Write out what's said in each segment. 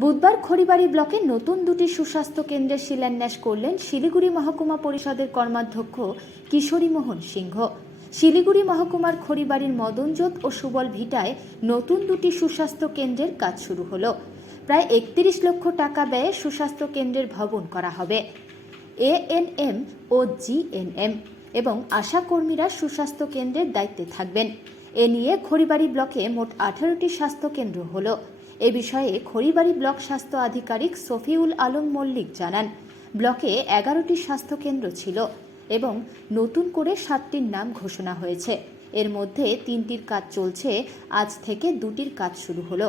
বুধবার খড়িবাড়ি ব্লকে নতুন দুটি সুস্বাস্থ্য কেন্দ্রের শিলান্যাস করলেন শিলিগুড়ি মহকুমা পরিষদের কর্মাধ্যক্ষ কিশোরী মোহন সিংহ। শিলিগুড়ি মহকুমার খড়িবাড়ির মদনজোত ও সুবল ভিটায় নতুন দুটি সুস্বাস্থ্য কেন্দ্রের কাজ শুরু হলো। প্রায় ৩১ লক্ষ টাকা ব্যয়ে সুস্বাস্থ্য কেন্দ্রের ভবন করা হবে। এএনএম ও জিএনএম এবং আশা কর্মীরা সুস্বাস্থ্য কেন্দ্রের দায়িত্বে থাকবেন। এ নিয়ে খড়িবাড়ি ব্লকে মোট 18টি স্বাস্থ্য কেন্দ্র হলো। এ বিষয়ে খড়িবাড়ি ব্লক স্বাস্থ্য আধিকারিক সফিউল আলম মল্লিক জানান, ব্লকে 11টি স্বাস্থ্য কেন্দ্র ছিল এবং নতুন করে 7টির নাম ঘোষণা হয়েছে। এর মধ্যে 3টির কাজ চলছে, আজ থেকে 2টির কাজ শুরু হলো।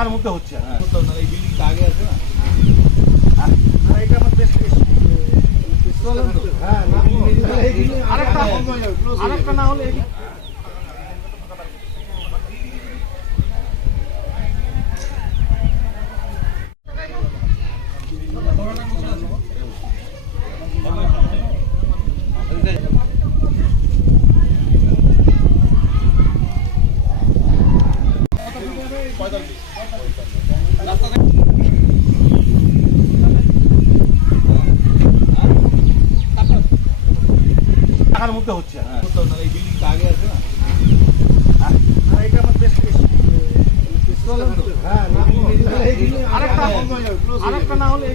টাকার মধ্যে হচ্ছে এই বিল্ডিংটা আগে আছে না, এটা আমার বেশ আরেকটা না হলে টাকার মধ্যে হচ্ছে এই বিল্ডিংটা আগে আছে না, এটা আমার বেশ আরেকটা না হলে